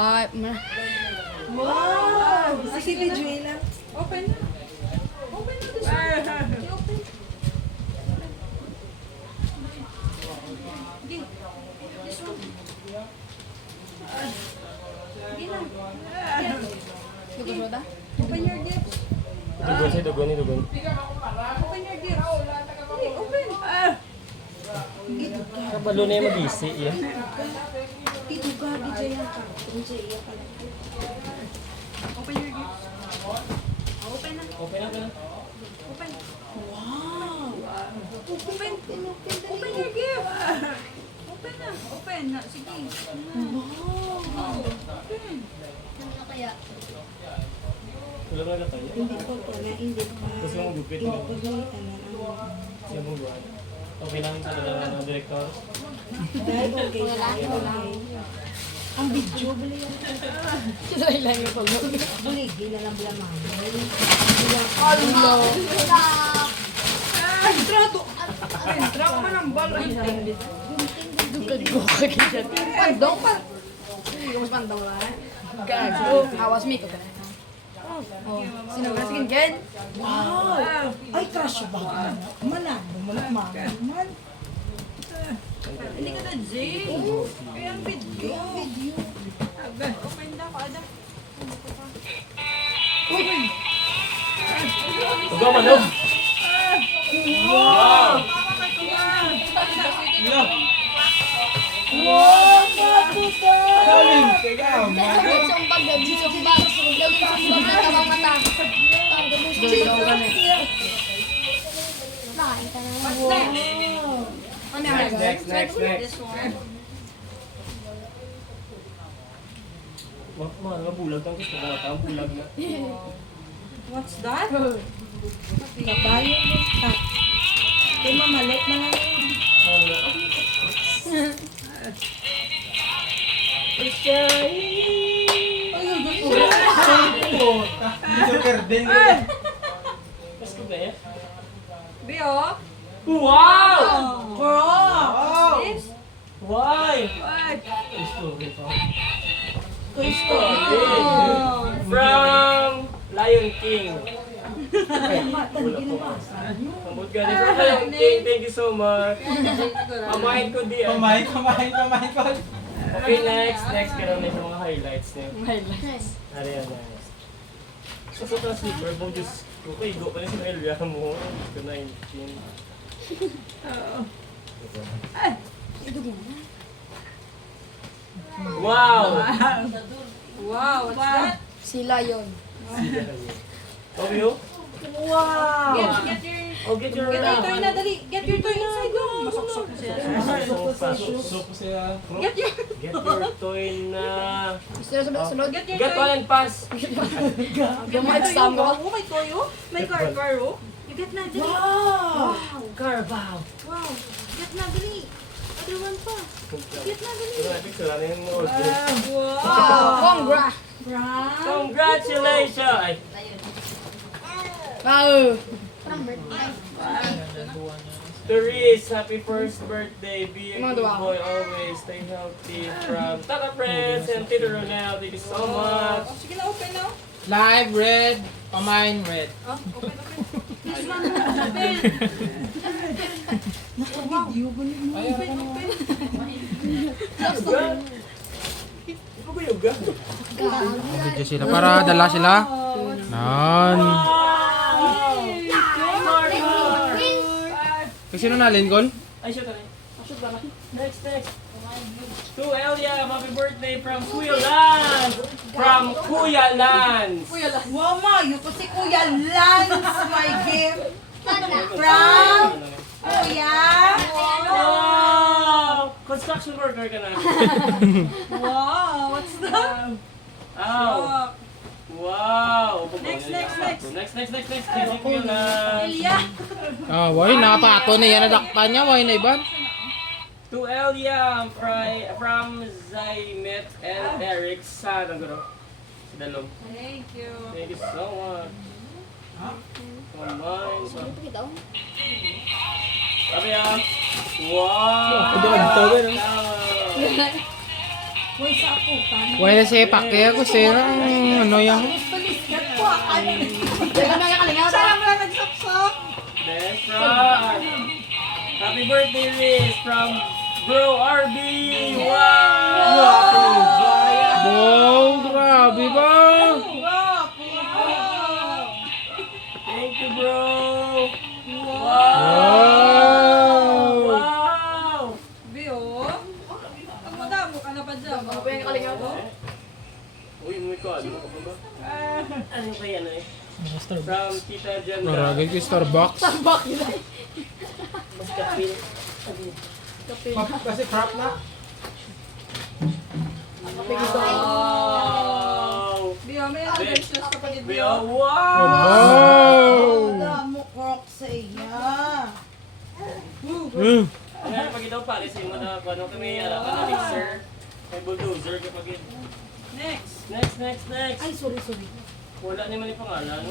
Wow! Sige, video lang. Open na. Open na this one. I-open. Sige. This one. Sige lang. Suga-suga? Open your gifts. Dugon siya, dugon ni dugon. Open your gifts. Sige, open. Kabalo na yung mag-isi, yan. Ito ka, video yan ka. Iya pala. Open your gifts. Open na. Okay na, okay na. Open. Wow! Open. Open your gift. Open na. Open na. Sige. Wow! Open. Ano kaya? Wala na tayo. Hindi ko po na, hindi pa. Gusto mo gupit Hindi mo? ko na, Siya mo ba? Okay lang sa dalawa ng direktor. Dahil okay lang. Ang video, bali yan. Silay lang yung pag-vlog. Bali, di na lang blaman. Hello! Entrado. Entra ka man ang balo. Dugad ko kagad. Pandong pa. Mas pandang lang. Gago. Awas mi ko ka. Oh, sino ba sige gen? Wow! Ay, crush ba? Manalo, man. Hindi ka na, Jay. Kaya ang video. Open daw ka, Adam. Tugaw man daw! Wow! Wow! Matuta! Dapat sumbag, dapat sumbag. Dapat sumbag na tamang mata. Lain ka na. Ano yan? Next. This one. Mabulag ang gusto ko. Ang bulag na. What's that? Kabayo mo ka. Kaya mamalit na lang yun. Mas ko ba eh? Bio? Wow! This? Why? What? Story pa. Toy Story. From Lion King. Matan, ginabasa. Ambot ka rin from Lion King. Thank you so much. Pamahin ko di. Pamahin ko. Okay, next ka lang na yung mga highlights niya. Nice. Ano yan, nice. So, sa sleeper mo, Diyos ko, igo pa rin si Elvia mo. Ito 19. Wow! Wow, what's that? Sila yun. Oh, you? Wow! Get your... Oh, get your... Get your toy na, dali. Get your toy inside doon. Masok-sok na siya. Supo siya. Get your... Get your toy na... Gusto na sunod? Get your Get toy. one and pass! Yung mga exam ko. Oh, may toy, oh. May car, oh. You get na, dali. Wow! Carabao! Wow. Get na, dali. Other one pa. Get na, dali. Ito na, picture na yung mo. Wow! Congrats! Congratulations! Ay, Wow! Therese, happy first birthday. Be a Mga good duwa. boy always. Stay healthy. From Tata Friends and Tito Ronel. Thank you so much. Oh, sige na, open na. Live red. Pamahin red. Oh, open. This one, open. Naka-video ba niyo? Open. Ikaw ba yoga? Video sila para dala sila. Nan. Kasi sino na Lincoln? Ay, shoot na. Next. To Elia, happy birthday from Kuya Lance. From Kuya Lance. Wow, ma! Yung ko si Kuya Lance, my gift. From Kuya. Oh! Construction worker ka na. Wow, what's that? Oh! Wow! Next. Next. Thank you, Kuya Lance. Elia. Ah, why napato na yan nadakpan niya, why na iban? To Elia from Zaymet and Eric sa Nagro. Si Dalong. Thank you. Thank you so much. Combine. Sabi ah. Wow! Ito, ito, ito. Wow. Uy, sa aputan. Wala sepak kaya ko sira. Ano yan? Paliskat po, ano? Teka na kalinga. Sarap lang nagsaksak. Then from happy birthday Riz from Bro RB. Wow! Wow, grabe ba? Thank you, bro. Wow! Wow! Wow! Bio. Ang madamo ka na pa dyan. Ano pa yung kalinga ko? Uy, may ko. Ano ka ba? Ano kaya na eh? From Tita Janda. Naragay ko yung Starbucks. Tambak yun ay. Mas kapil. Kasi crap na. Wow! Bio, may adventures ka pa din, Bio. Wow! Wow! Damo krok sa iya. Kaya pag ito pare sa mo na ano kami na mixer. May bulldozer kapag ito. Next. Next. Ay, sorry. Wala naman yung pangalan.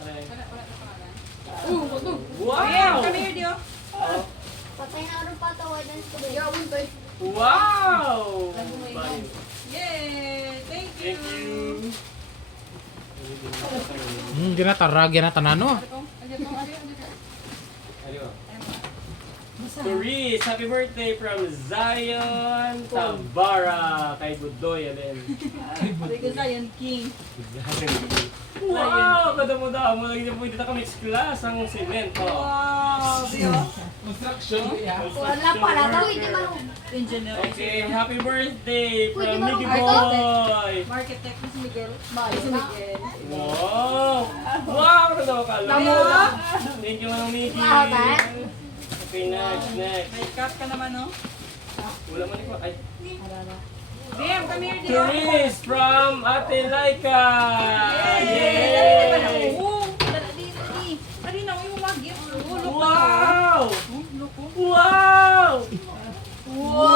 Aray. Bio, Wow! come here, Dio. Oh. Patay na rin patawadan ko ba? Gawin to eh. Wow! Bye. Yay! Thank you. Thank you. Ginatarag, ginatanano. Doris, happy birthday from Zion Tambara kay Budoy Alen. Thank you, Zion King. Wow! Kada mo daw mo lagi pwede ta ka mix class ang semento. Wow, Bio. Wala pa na daw. Pwede ba? Engineer. Okay, happy birthday from Pwede ba Miggy ang Boy. Architect, Miss Miguel. Bayo Miss na. Miguel. Wow! Wow! Kada mo kala. Thank you, Manong Miggy. Okay, next. May cut ka naman, no? Wala man iko. Ay. Bam, come here, Dio. Doris from Ate Laika. Yay! Yay! Dali na, yung mga gift. Look. Wow! Look. Wow! Wow,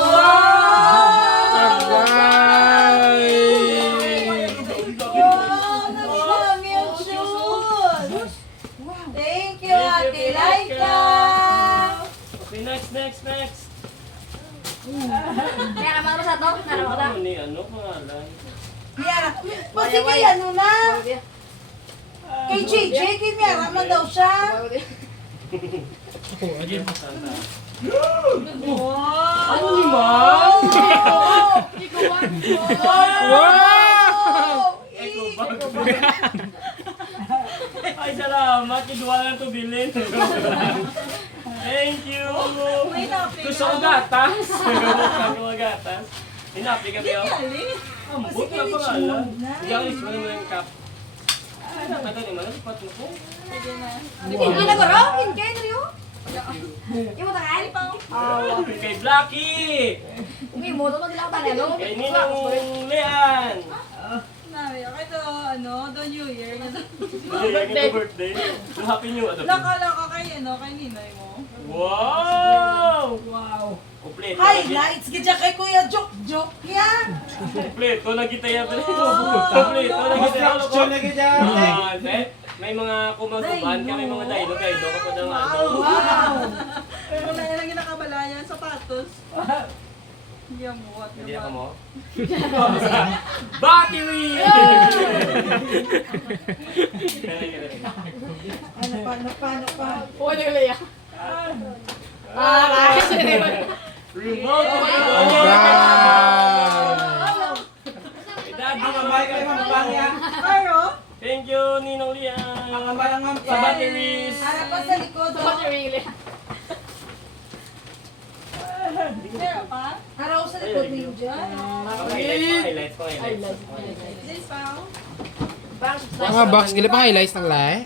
nagdami ang shoes. Thank you, Ate Laika. Okay, next. Kaya naman ko sa to. Naraw ko na. Ano ni ano pangalan? Miyara, kasi kay ano na? Kay JJ, kay Miyara man daw siya. Santa. Wow! Ano ni Ma'am? Wow! Eko bag. Ay, salamat. Kiduwa lang ito bilhin. Thank you. May topic. Gusto ko gatas. Gusto ko gatas. Hinapi kami ako. Kali. Ambot na pangalan. Yang is mo naman yung cup. Ay, nakata ni Manang. Pato ko. Sige na. Hindi na garo. Hindi kayo nyo. Yung mga kakain pa. Kay Blacky. Umi mo to nila pa nelo. Kay Ninong Lean. Nabi, ako ito, the New Year. Birthday. Happy New Year. Laka kay, kay ninay mo. Wow! Wow. Kompleto. Highlights, gidya kay Kuya Joke yan. Kompleto na kita yan. Kompleto na kita yan. May mga kumagkuban ka, may mga dailo-dailo ka pa daw nga. Wow! Pero wala lang yung nakabalayan, sapatos. Hindi ang buhat Hindi ako naman. mo. Battery! Ano pa? Oo, hindi ko liya. Kasi Remote! Daddy, mamay ka naman pangya. Pero, Thank you, Ninong Lian. Sa batteries. Harap pa sa likod. Sa ring liya. meron pa? Harap sa likod niyo dyan. Highlights. This pao? Mga box, gila pa highlights ng lae.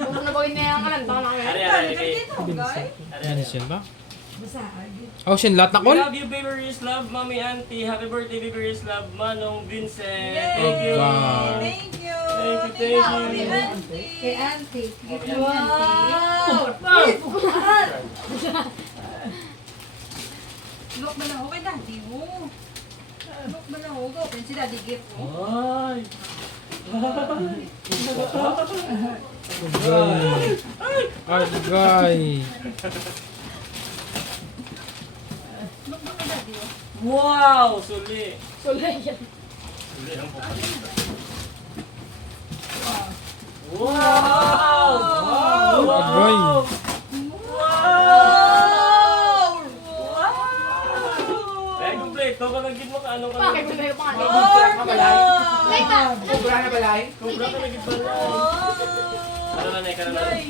Kung nabawin na yung kanan, baka namin. Ari. Dito, guys. Ano siya ba? Oh, siya lahat na We call? love you, Baby Riz. Love, Mommy Auntie. Happy birthday, Baby Riz. Love, Manong Vincent. Yay! Thank you. God. Thank you. Thank you. Ate Auntie. Kay Auntie. Wow! Look ba na ako kay daddy mo? Look ba na ako? Open si daddy gift mo. Ay! Agay. Look ba kay daddy mo? Wow! Suli! Sulay yan. Suli ang pupunta. Wow! Wow! Agoy. Wow! Kaya kumpleto ka naging mo ka ano ka Bakit mo yung pangalan? Wait pa. Kubra ka naging pala. Karanay.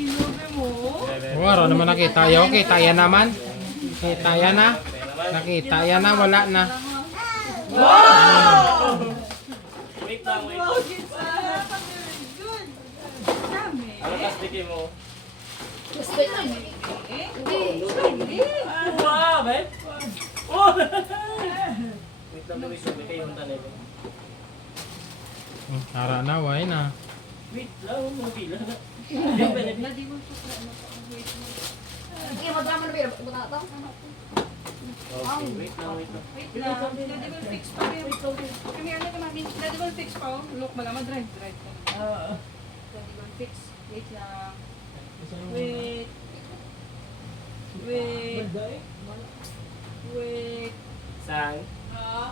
Wala naman nakita. Okay, tayo naman. Kita yan na. Nakita yan na. Wala na. Wait lang, wait. Ano plastikin mo? Just wait lang. Wow, babe! Oh! Wait lang, wait lang. May kayo hunta na yun. Tara na, why na. Wait lang, mga pila na. Sige, madrama na ba? Buta ito? Okay, wait lang. Wait lang. Incredible fix pa rin. Come here, look at incredible fix pa. Oh. Look, malaman drive. Incredible fix. Wait lang. Wait. Saan?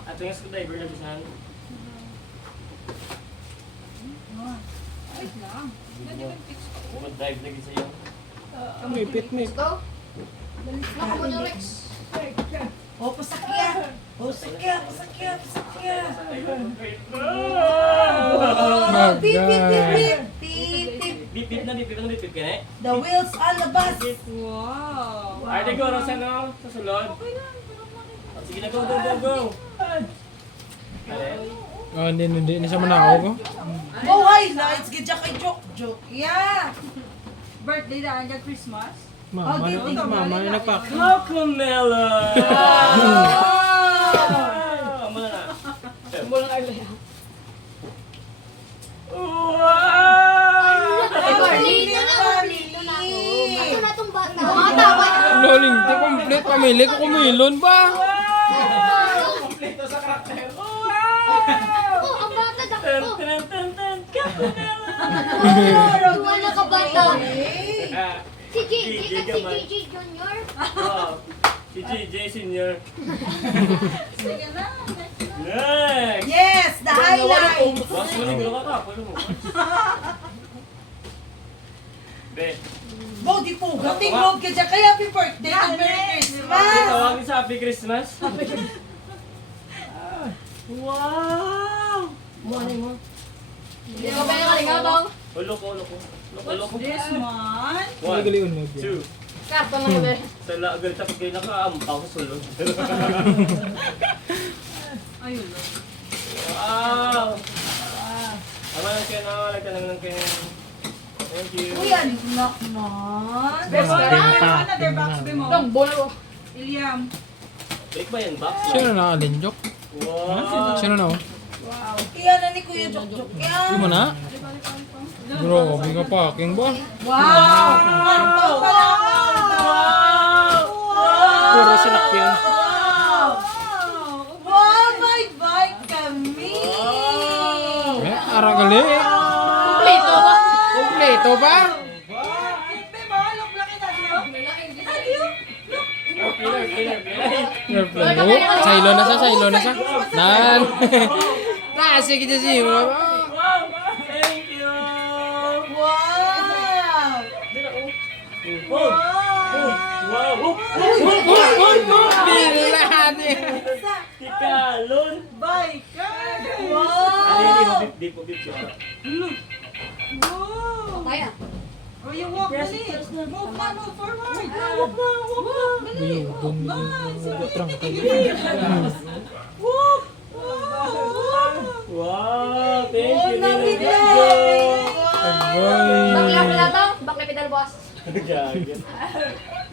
Ato yung screwdriver na bisan. Wait lang. Incredible fix pa. Mag-drive lagi sa'yo. Ito? Naka mo yung Rex. Oh, pasakya. Oh, sakya. Oh, Beep, beep, beep, God. beep. Beep, beep. Bip na bip ka na eh. The wheels on the bus. Wow. Ate ko, ano sa no? Sa sulod? Sige na, go. Oh, hindi na siya manakaw ko. Oh, highlights. Gidya kay joke. Yeah. Birthday na, hanggang Christmas. Mama, mama yung nagpak. Cocomelon! Amo na na. Simbol ng Arlea. Dito na ako. Dito na ako. Ito na tong bata. Mga tawa. Loling, di complete. Pamili ko kumilon ba? Oh, ang bata daw. Ten, Oh, ten, ten, ten, Cocomelon! wala ka bata. Ah, Si Gigi Gigi at si gamay. Gigi Junior. wow. Si JJ Senior. Sige na. Next! Yes, the highlights. Mas muling gulo ka ka. Mo. Be, Bo, di po. Gating mo. Gidya kay happy birthday and Merry Christmas. tawagin sa Happy Christmas. Wow! Hindi ko ba yung kalingabang? Loko. This one. 1, 2. Karton lang ko din. Sa lagal tapos kayo nakaampaw sa sulod. Ayun lang. Wow! Ama lang kayo na, lang kayo. Thank you. Kuya, knock man. Best Basta. another box be mo. Dong, bolo. Iliam. Bake ba yan, box? Sino na alinjok? Wow! Sino na? Kaya na ni Kuya Jok Di yan. mo na? Grabe ka packing ba? Wow! Wow! Wow! Puro sinakyan. Wow, may bike kami! Aragali. Kompleto ba? Kompleto ba? Be mo, look lang ina niyo. Saylo na siya. Nan. Sige dyan siya. Wow! Thank you! Wow! Oh! Wow! Bilani. Tikalon! Bye ka. Wow! Di po siya. Wow. Kaya. Oh, you walk dali. Move forward. Walk dali. Trang kayo. Walk. Wow! Thank Oh, you! nabigay! Bakla Agoy. pala to. Bakla pedal boss. Gagawin.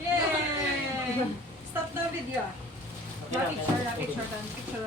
Yay. Stop the video. Picture.